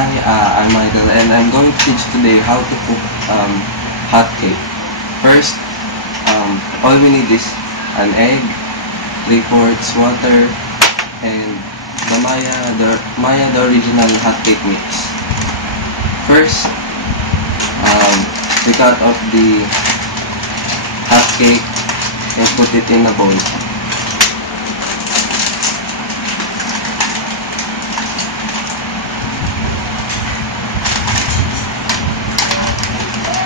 Hi, I'm Michael and I'm going to teach today how to cook hot cake. First, all we need is an egg, 3/4 water, and the Maya the original hot cake mix. First, we cut off the hot cake and put it in a bowl.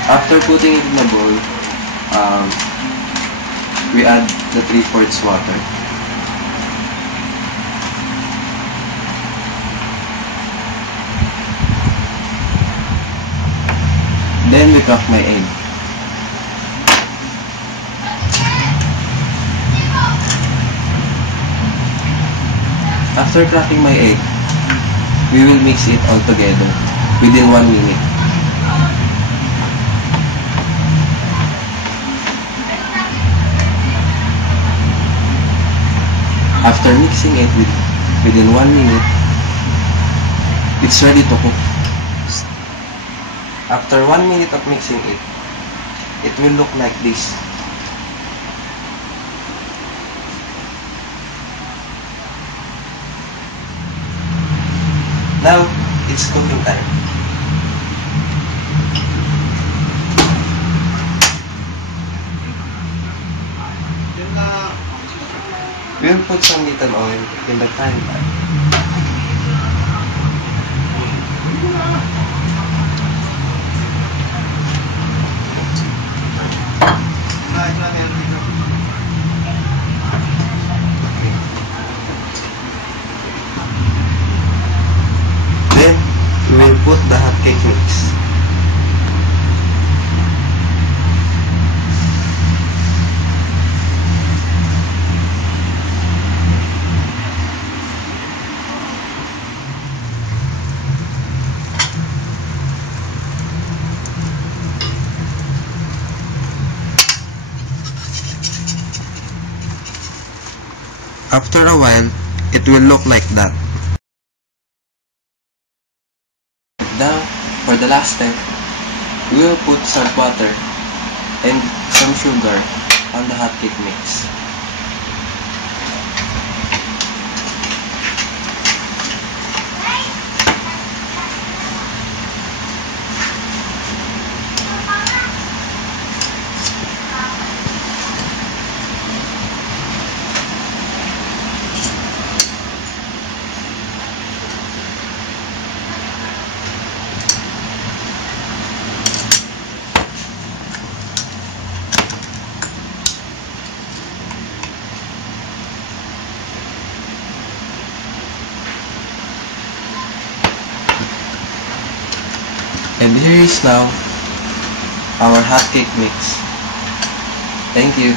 After putting it in a bowl, we add the 3/4 water. Then we crack my egg. After cracking my egg, we will mix it all together within 1 minute. After mixing it within 1 minute, it's ready to cook. After 1 minute of mixing it, it will look like this. Now, it's cooking time. We'll put some little oil in the frying pan. Then, we will put the hot cake mix. After a while, it will look like that. Now, for the last step, we will put salt water and some sugar on the hot cake mix. And here is now our hot cake mix. Thank you.